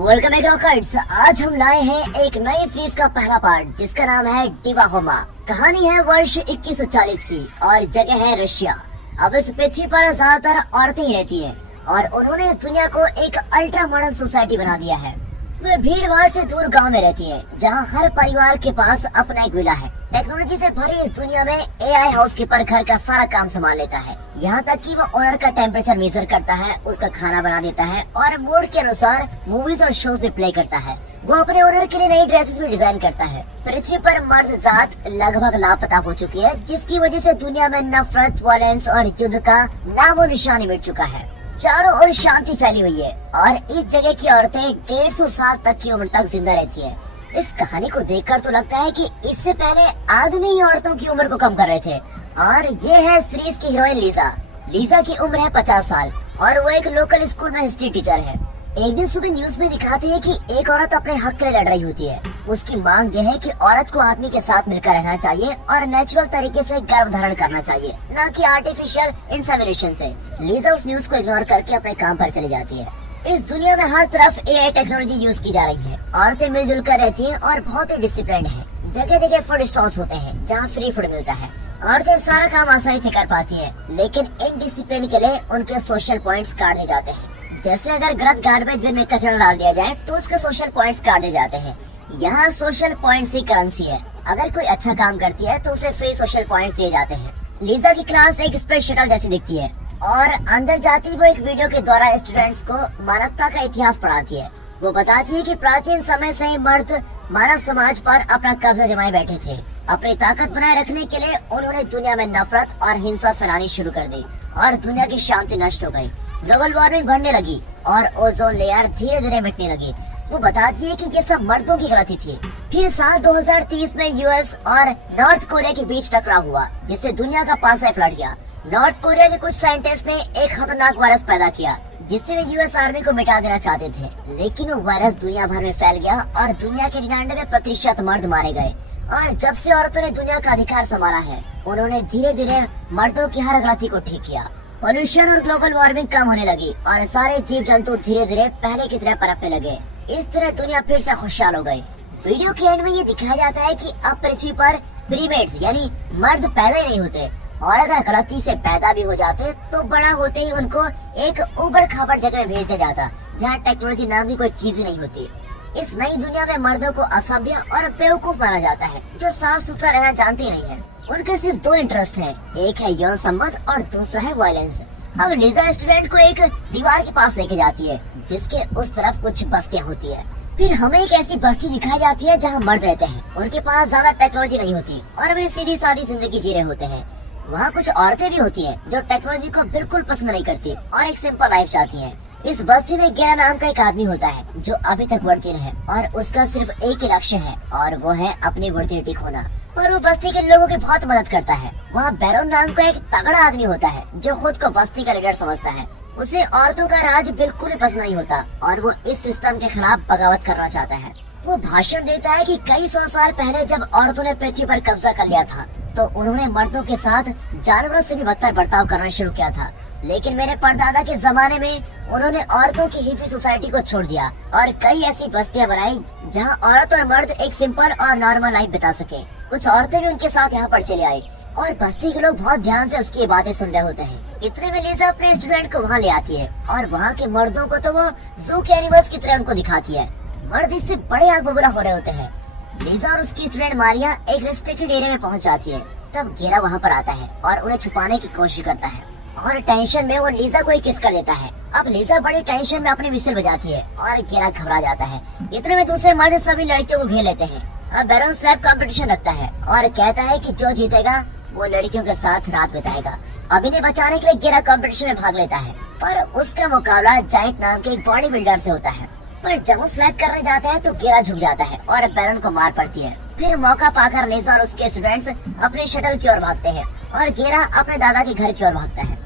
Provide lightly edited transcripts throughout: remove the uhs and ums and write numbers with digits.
Welcome back रॉकर्ट्स। आज हम लाए हैं एक नई सीरीज का पहला पार्ट जिसका नाम है डिवाहोमा। कहानी है वर्ष 2140 की और जगह है रशिया। अब इस पृथ्वी पर ज्यादातर औरतें ही रहती हैं और उन्होंने इस दुनिया को एक अल्ट्रा मॉडर्न सोसाइटी बना दिया है। वे भीड़ भाड़ से दूर गांव में रहती हैं, जहां हर परिवार के पास अपना एक विला है। टेक्नोलॉजी से भरी इस दुनिया में एआई हाउसकीपर घर का सारा काम संभाल लेता है, यहाँ तक कि वो ओनर का टेम्परेचर मेजर करता है, उसका खाना बना देता है और मूड के अनुसार मूवीज और शोज भी प्ले करता है। वो अपने ओनर के लिए नई ड्रेसेस भी डिजाइन करता है। पृथ्वी पर मर्द जात लगभग लापता हो चुकी है, जिसकी वजह से दुनिया में नफरत, वायलेंस और युद्ध का नामो निशान मिट चुका है। चारों ओर शांति फैली हुई है और इस जगह की औरतें 150 साल तक की उम्र तक जिंदा रहती है। इस कहानी को देखकर तो लगता है कि इससे पहले आदमी ही औरतों की उम्र को कम कर रहे थे। और ये है सीरीज की हीरोइन लीजा। लीजा की उम्र है 50 साल और वो एक लोकल स्कूल में हिस्ट्री टीचर है। एक दिन सुबह न्यूज में दिखाते हैं कि एक औरत अपने हक के लिए लड़ रही होती है। उसकी मांग यह है कि औरत को आदमी के साथ मिलकर रहना चाहिए और नेचुरल तरीके से गर्भ धारण करना चाहिए, न कि आर्टिफिशियल इंसेमिनेशन से। लीजा उस न्यूज को इग्नोर करके अपने काम पर चली जाती है। इस दुनिया में हर तरफ एआई टेक्नोलॉजी यूज की जा रही है। औरतें मिलजुल कर रहती हैं और बहुत ही डिसिप्लिन है। जगह जगह फूड स्टॉल्स होते हैं जहाँ फ्री फूड मिलता है। औरतें सारा काम आसानी से कर पाती हैं, लेकिन इन डिसिप्लिन के लिए उनके सोशल पॉइंट्स काट दिए जाते हैं। जैसे अगर गलत गार्बेज बिन में कचरा डाल दिया जाए तो उसके सोशल पॉइंट्स काट दिए जाते हैं। यहाँ सोशल पॉइंट्स ही करेंसी है। अगर कोई अच्छा काम करती है तो उसे फ्री सोशल पॉइंट्स दिए जाते हैं। लीजा की क्लास एक स्पेस शटल जैसी दिखती है और अंदर जाती वो एक वीडियो के द्वारा स्टूडेंट्स को मानवता का इतिहास पढ़ाती है। वो बताती है कि प्राचीन समय से ही मर्द मानव समाज पर अपना कब्जा जमाए बैठे थे। अपनी ताकत बनाए रखने के लिए उन्होंने दुनिया में नफरत और हिंसा फैलानी शुरू कर दी और दुनिया की शांति नष्ट हो गई। ग्लोबल वार्मिंग बढ़ने लगी और ओजोन लेयर धीरे धीरे मिटने लगी। वो बताती है कि ये सब मर्दों की गलती थी। फिर साल 2030 में यूएस और नॉर्थ कोरिया के बीच टकराव हुआ, जिससे दुनिया का पासा पलट गया। नॉर्थ कोरिया के कुछ साइंटिस्ट ने एक खतरनाक वायरस पैदा किया, जिससे वे यूएस आर्मी को मिटा देना चाहते थे, लेकिन वो वायरस दुनिया भर में फैल गया और दुनिया के 99% मर्द मारे गए। और जब से औरतों ने दुनिया का अधिकार संभाला है, उन्होंने धीरे धीरे मर्दों की हर गलती को ठीक किया। पोल्यूशन और ग्लोबल वार्मिंग कम होने लगी और सारे जीव जंतु धीरे धीरे पहले की तरह पनपने लगे। इस तरह दुनिया फिर से खुशहाल हो गई। वीडियो के एंड में ये दिखाया जाता है कि अब पृथ्वी पर प्रीमेट्स यानी मर्द पैदा ही नहीं होते, और अगर गलती से पैदा भी हो जाते तो बड़ा होते ही उनको एक उबड़ खाबड़ जगह में भेज दिया जाता, जहाँ टेक्नोलॉजी नाम की कोई चीज ही नहीं होती। इस नई दुनिया में मर्दों को असभ्य और बेवकूफ माना जाता है, जो साफ सुथरा रहना जानते ही नहीं है। उनके सिर्फ दो इंटरेस्ट हैं, एक है यौन संबंध और दूसरा है वायलेंस। अब लीजा स्टूडेंट को एक दीवार के पास लेके जाती है, जिसके उस तरफ कुछ बस्तियां होती है। फिर हमें एक ऐसी बस्ती दिखाई जाती है जहाँ मर्द रहते हैं। उनके पास ज्यादा टेक्नोलॉजी नहीं होती और वे सीधी सादी जिंदगी जी रहे होते हैं। वहाँ कुछ औरतें भी होती हैं जो टेक्नोलॉजी को बिल्कुल पसंद नहीं करती और एक सिंपल लाइफ चाहती हैं। इस बस्ती में गेरा नाम का एक आदमी होता है जो अभी तक वर्जिन है और उसका सिर्फ एक ही लक्ष्य है और वो है अपनी वर्जिनिटी खोना। और वो बस्ती के लोगों की बहुत मदद करता है। वहाँ बैरोन नाम का एक तगड़ा आदमी होता है जो खुद को बस्ती का लीडर समझता है। उसे औरतों का राज बिल्कुल भी पसंद नहीं होता और वो इस सिस्टम के खिलाफ बगावत करना चाहता है। वो भाषण देता है कि कई 100 साल पहले जब औरतों ने पृथ्वी पर कब्जा कर लिया था तो उन्होंने मर्दों के साथ जानवरों से भी बदतर बर्ताव करना शुरू किया था, लेकिन मेरे परदादा के जमाने में उन्होंने औरतों की हिप्पी सोसाइटी को छोड़ दिया और कई ऐसी बस्तियां बनाई जहां औरत और मर्द एक सिंपल और नॉर्मल लाइफ बिता सके। कुछ औरतें भी उनके साथ यहाँ पर चले आई और बस्ती के लोग बहुत ध्यान से उसकी बातें सुन रहे होते हैं। इतने में लीजा अपने स्टूडेंट को वहाँ ले आती है और वहाँ के मर्दों को तो वो जू के एनिमल्स की तरह उनको दिखाती है। मर्द इससे बड़े आग बबूला हो रहे होते हैं। लीजा और उसकी स्टूडेंट मारिया एक रिस्ट्रिक्टेड एरिया में पहुँच जाती है। तब गेरा वहाँ पर आता है और उन्हें छुपाने की कोशिश करता है और टेंशन में वो लीजा को एक किस कर देता है। अब लीजा बड़ी टेंशन में अपनी विसल बजाती है और गेरा घबरा जाता है। इतने में दूसरे मर्द सभी लड़कियों को घेर लेते हैं। अब बैरोन स्लैप कंपटीशन रखता है और कहता है कि जो जीतेगा वो लड़कियों के साथ रात बिताएगा। अब इन्हें बचाने के लिए गेरा कंपटीशन में भाग लेता है, पर उसका मुकाबला जाइंट नाम के एक बॉडी बिल्डर से होता है। पर जब वो स्लैप करने जाता है तो गेरा झुक जाता है और बैरोन को मार पड़ती है। फिर मौका पाकर लीजा और उसके स्टूडेंट्स अपने शटल की ओर भागते हैं और गेरा अपने दादा के घर की ओर भागता है।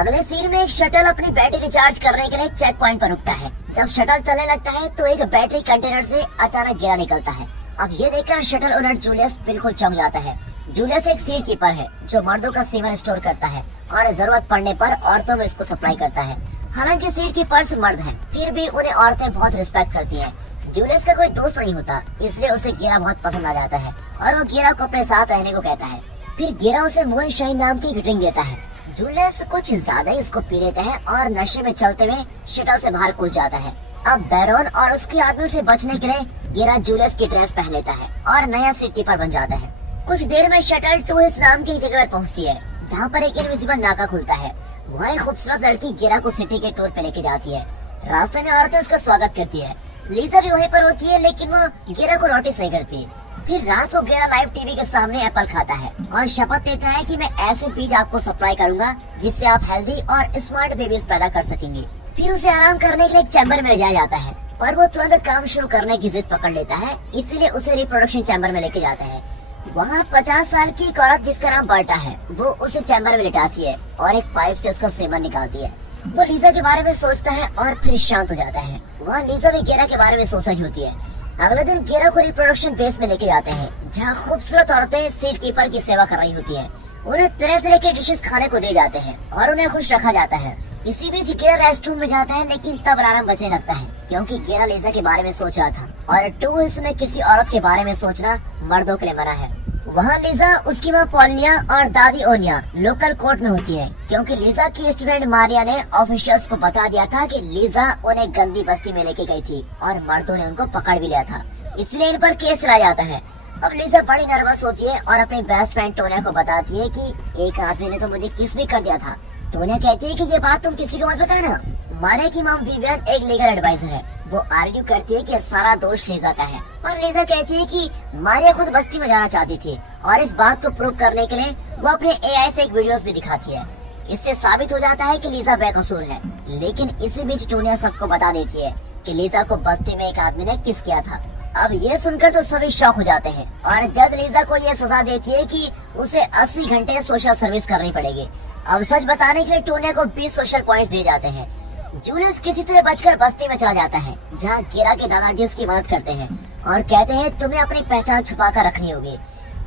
अगले सीन में एक शटल अपनी बैटरी रिचार्ज करने के लिए चेक पॉइंट पर रुकता है। जब शटल चलने लगता है तो एक बैटरी कंटेनर से अचानक गेरा निकलता है। अब ये देखकर शटल ओनर जूलियस बिल्कुल चौंक जाता है जूलियस एक सीट कीपर है जो मर्दों का सीमेंट स्टोर करता है और जरूरत पड़ने पर औरतों में इसको सप्लाई करता है। हालांकि सीट कीपर्स मर्द हैं, फिर भी उन्हें औरतें बहुत रिस्पेक्ट करती हैं। जूलियस का कोई दोस्त नहीं होता, इसलिए उसे गेरा बहुत पसंद आ जाता है और वो गेरा को अपने साथ रहने को कहता है। फिर गेरा उसे मून शाइन नाम की ड्रिंक देता है। जूलियस कुछ ज्यादा ही इसको पी लेता है और नशे में चलते हुए शटल से बाहर कूद जाता है। अब बैरोन और उसके आदमी से बचने के लिए गेरा जूलियस की ड्रेस पहन लेता है और नया सीट कीपर बन जाता है। कुछ देर में शटल टू हिल्स नाम की जगह पर पहुंचती है, जहां पर एक इनविजिबल नाका खुलता है। वहाँ एक खूबसूरत लड़की गेरा को सिटी के टूर पे लेके जाती है। रास्ते में औरतें उसका स्वागत करती है। लीजा भी वहीं पर होती है, लेकिन वो गेरा को नोटिस नहीं करती। फिर रात को गेरा लाइव टीवी के सामने एप्पल खाता है और शपथ लेता है कि मैं ऐसे बीज आपको सप्लाई करूंगा जिससे आप हेल्दी और स्मार्ट बेबीज पैदा कर सकेंगे। फिर उसे आराम करने के लिए एक चैम्बर में ले जाया जाता है, पर वो तुरंत काम शुरू करने की जिद पकड़ लेता है, इसीलिए उसे रिप्रोडक्शन चैम्बर में लेके जाता है। वहाँ 50 साल की एक औरत जिसका नाम बर्टा है, वो उसे चैम्बर में लिटाती है और एक पाइप से उसका सेवन निकालती है। वो लीजा के बारे में सोचता है और फिर शांत हो जाता है। वहाँ लीजा भी गेरा के बारे में सोच रही होती है। अगले दिन गेरा को रिप्रोडक्शन बेस में लेके जाते हैं, जहाँ खूबसूरत औरतें सीट कीपर की सेवा कर रही होती है। उन्हें तरह तरह के डिशेस खाने को दे जाते हैं और उन्हें खुश रखा जाता है। इसी बीच गेरा रेस्टरूम में जाता है, लेकिन तब अलार्म बजने लगता है क्योंकि गेरा लीजा के बारे में सोच रहा था और टू हिल्स में किसी औरत के बारे में सोचना मर्दों के लिए मना है। वहाँ लीजा, उसकी माँ पॉलिया और दादी ओनिया लोकल कोर्ट में होती है, क्योंकि लीजा की स्टूडेंट मारिया ने ऑफिशियल्स को बता दिया था कि लीजा उन्हें गंदी बस्ती में लेके गई थी और मर्दों ने उनको पकड़ भी लिया था, इसलिए इन पर केस चलाया जाता है। अब लीजा बड़ी नर्वस होती है और अपनी बेस्ट फ्रेंड टोनिया को बताती है कि एक आदमी ने तो मुझे किस भी कर दिया था। टोनिया कहती है कि ये बात तुम किसी को मत बताना। मारिया की मॉम विवियन एक लीगल एडवाइजर है। वो आर्ग्यू करती है कि सारा दोष लीजा का है और लीजा कहती है कि मारिया खुद बस्ती में जाना चाहती थी और इस बात को प्रूव करने के लिए वो अपने एआई से एक वीडियोस भी दिखाती है। इससे साबित हो जाता है कि लीजा बेकसूर है, लेकिन इसी बीच टोनिया सबको बता देती है कि लीजा को बस्ती में एक आदमी ने किस किया था। अब ये सुनकर तो सभी शॉक हो जाते हैं और जज लीजा को ये सजा देती है कि उसे 80 घंटे सोशल सर्विस करनी पड़ेगी। अब सच बताने के लिए टोनिया को 20 सोशल पॉइंट्स दिए जाते हैं। जूलियस किसी तरह बचकर बस्ती में चला जाता है, जहाँ गेरा के दादाजी उसकी मदद करते हैं और कहते हैं तुम्हें अपनी पहचान छुपा कर रखनी होगी।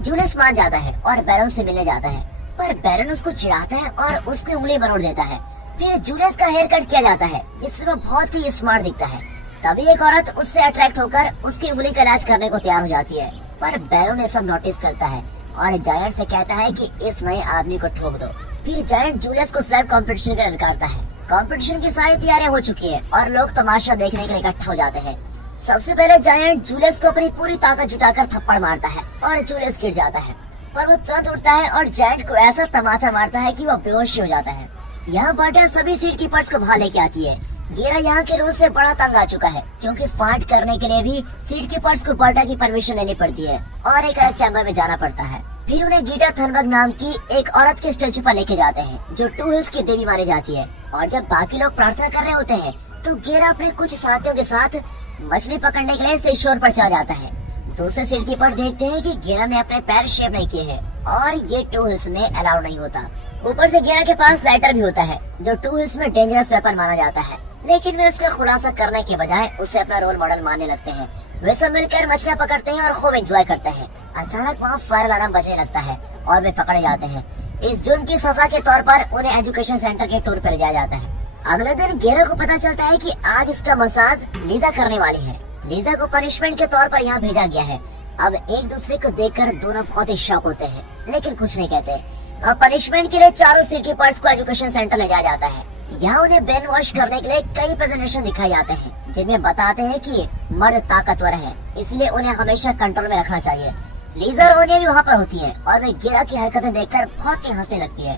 जूलियस मान जाता है और बैरन से मिलने जाता है, पर बैरन उसको चिढ़ाता है और उसकी उंगली मरोड़ देता है। फिर जूलियस का हेयर कट किया जाता है, जिससे वो बहुत ही स्मार्ट दिखता है। तभी एक औरत उससे अट्रैक्ट होकर उसकी उंगली का इलाज करने को तैयार हो जाती है, पर बैरन ये सब नोटिस करता है और जायंट से कहता है कि इस नए आदमी को ठोक दो। फिर जायंट जूलियस को स्लैब कंपटीशन का ललकारता है। कंपटीशन की सारी तैयारियां हो चुकी है और लोग तमाशा देखने के लिए इकट्ठा हो जाते हैं। सबसे पहले जायंट जूलियस को अपनी पूरी ताकत जुटाकर थप्पड़ मारता है और जूलियस गिर जाता है, पर वो तुरंत उठता है और जायंट को ऐसा तमाचा मारता है कि वो बेहोश हो जाता है। यहाँ बर्टा सभी सीट कीपर्स को बाहर लेके आती है। गेरा यहाँ के रूल से बड़ा तंग आ चुका है, क्योंकि फाइट करने के लिए भी सीट कीपर्स को बर्टा की परमिशन लेनी पड़ती है और एक अलग चैम्बर में जाना पड़ता है। फिर उन्हें गीटा थनबर्ग नाम की एक औरत के स्टेचू पर लेके जाते हैं, जो टू हिल्स की देवी मानी जाती है। और जब बाकी लोग प्रार्थना कर रहे होते हैं, तो गेरा अपने कुछ साथियों के साथ मछली पकड़ने के लिए सेशोर पर चला जाता है। दूसरे सीट कीपर देखते हैं कि गेरा ने अपने पैर शेव नहीं किए हैं और ये टू हिल्स में अलाउड नहीं होता। ऊपर से गेरा के पास लाइटर भी होता है, जो टू हिल्स में डेंजरस वेपन माना जाता है, लेकिन वे उसका खुलासा करने के बजाय उसे अपना रोल मॉडल मानने लगते हैं। वे सब मिलकर मछलियाँ पकड़ते हैं और खूब एंजॉय करते हैं। अचानक वहाँ फायर अलार्म बजने लगता है और वे पकड़े जाते हैं। इस जुर्म की सजा के तौर पर उन्हें एजुकेशन सेंटर के टूर पर ले जाया जाता है। अगले दिन गेरा को पता चलता है कि आज उसका मसाज लीजा करने वाली है। लीजा को पनिशमेंट के तौर पर यहाँ भेजा गया है। अब एक दूसरे को देखकर दोनों बहुत ही शॉक होते हैं, लेकिन कुछ नहीं कहते। अब पनिशमेंट के लिए चारों सीट कीपर्स को एजुकेशन सेंटर ले जाया जाता है। यहाँ उन्हें ब्रेन वॉश करने के लिए कई प्रेजेंटेशन दिखाए जाते हैं, जिनमें बताते हैं कि मर्द ताकतवर है, इसलिए उन्हें हमेशा कंट्रोल में रखना चाहिए। लीजा और ओनिया भी वहाँ पर होती है और वे गेरा की हरकतें देखकर बहुत ही हंसने लगती है,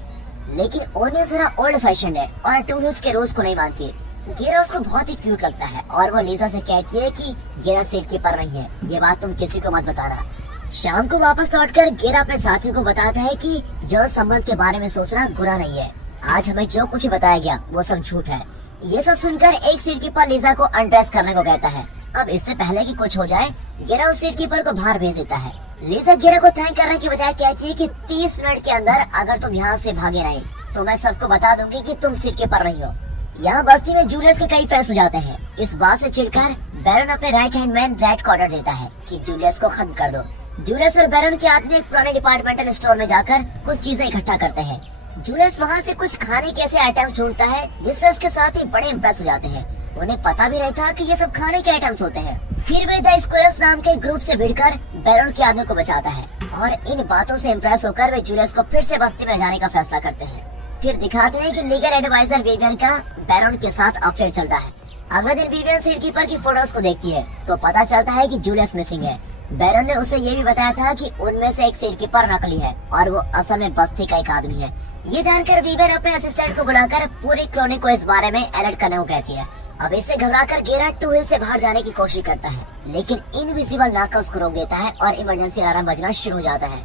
लेकिन ओनिया जरा ओल्ड फैशन है और टू हिल्स के रूल्स को नहीं मानती। गेरा उसको बहुत ही क्यूट लगता है और वो लीजा से कहती है कि गेरा सीट कीपर नहीं है, ये बात तुम किसी को मत बताना। शाम को वापस लौटकर गेरा अपने साथियों को बताता है कि यौन संबंध के बारे में सोचना गुनाह नहीं है। आज हमें जो कुछ बताया गया वो सब झूठ है। ये सब सुनकर एक सीट कीपर लीजा को अनड्रेस करने को कहता है। अब इससे पहले कि कुछ हो जाए, गेरा उस सीट कीपर को बाहर भेज देता है। लीजा गेरा को थैंक करने की बजाय कहती है कि 30 मिनट के अंदर अगर तुम यहाँ से भागे नहीं तो मैं सबको बता दूंगी कि तुम सीट कीपर नहीं हो। यहाँ बस्ती में जूलियस के कई फैंस हो जाते हैं। इस बात से चिढ़कर बैरन अपने राइट हैंड मैन रैट को ऑर्डर देता है कि जूलियस को खत्म कर दो, जूलियस और बैरन के आदमी एक पुराने डिपार्टमेंटल स्टोर में जाकर कुछ चीजें इकट्ठा करते हैं। जूलियस वहाँ से कुछ खाने के ऐसे आइटम्स ढूंढता है जिससे उसके साथ ही बड़े इम्प्रेस हो जाते हैं। उन्हें पता भी नहीं था कि ये सब खाने के आइटम्स होते हैं। फिर वे द स्क्वेयर्स नाम के ग्रुप से भिड़कर बैरन के आदमी को बचाता है और इन बातों से इम्प्रेस होकर वे जूलियस को फिर से बस्ती में ले जाने का फैसला करते हैं। फिर दिखाते हैं कि लीगल एडवाइजर विवियन का बैरन के साथ अफेयर चल रहा है। अगले दिन विवियन सीट कीपर की फोटोज को देखती है तो पता चलता है कि जूलियस मिसिंग है। बैरन ने उसे ये भी बताया था कि उनमें से एक सीट कीपर नकली है और वो असल में बस्ती का एक आदमी है। ये जानकर विवियन अपने असिस्टेंट को बुलाकर पूरी कॉलोनी को इस बारे में अलर्ट करने को कहती है। अब इससे घबराकर गेरा टू हिल से बाहर जाने की कोशिश करता है, लेकिन इनविजिबल नाका उसको रोक देता है और इमरजेंसी अलार्म बजना शुरू हो जाता है।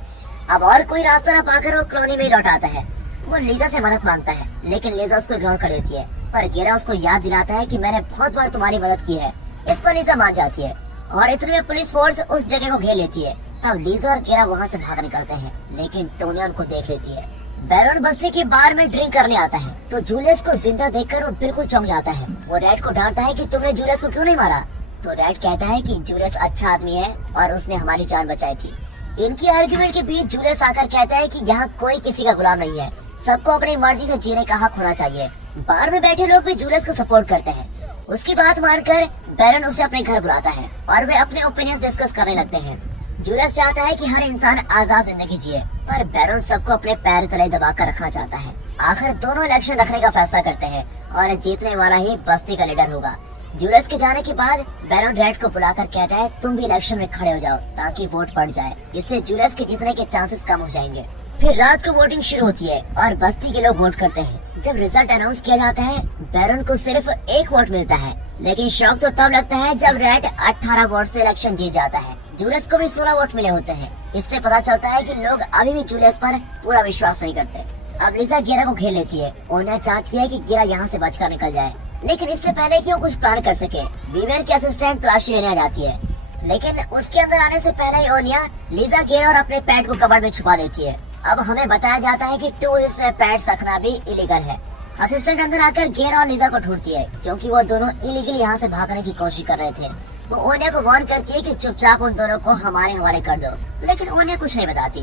अब और कोई रास्ता न पाकर वो कॉलोनी में लौट आता है। वो लीजा से मदद मांगता है, लेकिन लीजा उसको इग्नोर कर देती है। पर गेरा उसको याद दिलाता है कि मैंने बहुत बार तुम्हारी मदद की है। इस पर लीजा मान जाती है और इतने में पुलिस फोर्स उस जगह को घेर लेती है। तब लीजा और गेरा वहाँ से भाग निकलते हैं, लेकिन टोनिया उनको देख लेती है। बैरन बस्ती के बार में ड्रिंक करने आता है तो जूलियस को जिंदा देखकर वो बिल्कुल चौंक जाता है। वो रेड को डांटता है कि तुमने जूलियस को क्यों नहीं मारा। तो रेड कहता है कि जूलियस अच्छा आदमी है और उसने हमारी जान बचाई थी। इनकी आर्ग्यूमेंट के बीच जूलियस आकर कहता है कि यहाँ कोई किसी का गुलाम नहीं है, सबको अपनी मर्जी से जीने का हक होना चाहिए। बार में बैठे लोग भी जूलियस को सपोर्ट करते हैं। उसकी बात मानकर बैरन उसे अपने घर बुलाता है और वे अपने ओपिनियन डिस्कस करने लगते हैं। जूलियस चाहता है कि हर इंसान आजाद जिंदगी जिए, पर बैरन सबको अपने पैर तले दबाकर रखना चाहता है। आखिर दोनों इलेक्शन रखने का फैसला करते हैं और जीतने वाला ही बस्ती का लीडर होगा। जूलियस के जाने के बाद बैरन रेड को बुलाकर कहता है तुम भी इलेक्शन में खड़े हो जाओ ताकि वोट पड़ जाए, इससे जूलियस के जीतने के चांसेस कम हो जाएंगे। फिर रात को वोटिंग शुरू होती है और बस्ती के लोग वोट करते हैं। जब रिजल्ट अनाउंस किया जाता है बैरन को सिर्फ एक वोट मिलता है, लेकिन शौक तो तब लगता है जब रेड 18 वोट से इलेक्शन जीत जाता है। जूलियस को भी 16 वोट मिले होते हैं। इससे पता चलता है कि लोग अभी भी जूलियस पर पूरा विश्वास नहीं करते। अब लिसा गेरा को घेर लेती है। ओनिया चाहती है कि गेरा यहाँ से बचकर निकल जाए, लेकिन इससे पहले कि वो कुछ प्लान कर सके विवियन की असिस्टेंट तलाशी लेने आ जाती है। लेकिन उसके अंदर आने से पहले ही ओनिया लीजा गेरा और अपने पैट को कबाड़ में छुपा देती है। अब हमें बताया जाता है कि टू हिल्स में पैट्स रखना भी इलीगल है। असिस्टेंट अंदर आकर गेरा और लीजा को ढूंढती है क्योंकि वो दोनों इलीगली यहाँ से भागने की कोशिश कर रहे थे। वो ओनिया को वार्न करती है कि चुपचाप उन दोनों को हमारे हवाले कर दो, लेकिन ओनिया कुछ नहीं बताती।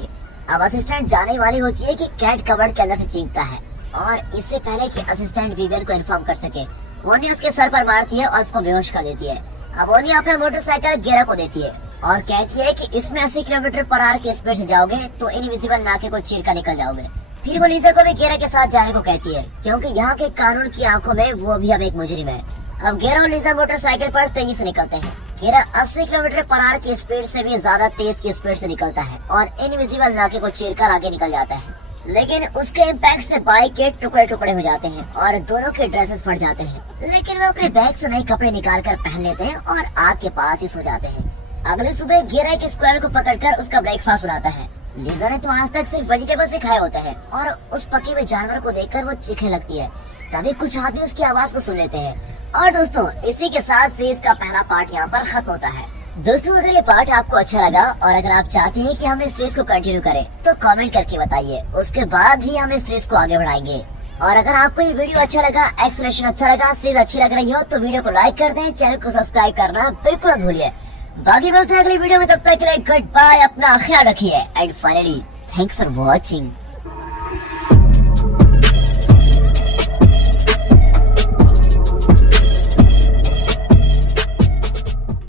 अब असिस्टेंट जाने वाली होती है कि कैट कबर्ड के अंदर से चीखता है और इससे पहले कि असिस्टेंट विवियन को इन्फॉर्म कर सके ओनिया उसके सर पर मारती है और उसको बेहोश कर देती है। अब ओनिया अपना मोटरसाइकिल गेरा को देती है और कहती है कि इसमें 80 किलोमीटर पर आवर की स्पीड से जाओगे तो इनविजिबल नाके को चीर कर निकल जाओगे। फिर वो लीजा को भी गेरा के साथ जाने को कहती है क्योंकि यहाँ के कानून की आंखों में वो भी अब एक मुजरिम है। अब गेरा और लीजा मोटरसाइकिल पर तेजी से निकलते हैं। गेरा 80 किलोमीटर पर आवर की स्पीड से भी ज्यादा तेज की स्पीड से निकलता है और इनविजिबल नाके को चीरकर आगे निकल जाता है, लेकिन उसके इम्पैक्ट से बाइक के टुकड़े टुकड़े हो जाते हैं और दोनों के ड्रेसेस फट जाते हैं। लेकिन वो अपने बैग से नए कपड़े निकाल कर पहन लेते हैं और आग के पास ही सो जाते हैं। अगले सुबह गेरा एक स्क्वायर को पकड़कर उसका ब्रेकफास्ट बनाता है। लीजा ने तो आज तक सिर्फ वेजिटेबल्स ही खाए होते हैं और उस पके हुए जानवर को देखकर वो चीखने लगती है। तभी कुछ आदमी उसकी आवाज को सुन लेते हैं। और दोस्तों इसी के साथ सीरीज का पहला पार्ट यहाँ पर खत्म होता है। दोस्तों अगर ये पार्ट आपको अच्छा लगा और अगर आप चाहते हैं कि हम इस सीरीज को कंटिन्यू करें तो कमेंट करके बताइए, उसके बाद ही हम इस सीरीज को आगे बढ़ाएंगे। और अगर आपको ये वीडियो अच्छा लगा, एक्सप्लेनेशन अच्छा लगा, सीरीज अच्छी लग रही हो तो वीडियो को लाइक कर दें, चैनल को सब्सक्राइब करना बिल्कुल मत भूलिए। बाकी मिलते हैं अगली वीडियो में, तब तक के लिए गुड बाय, अपना ख्याल रखिए and finally thanks for watching.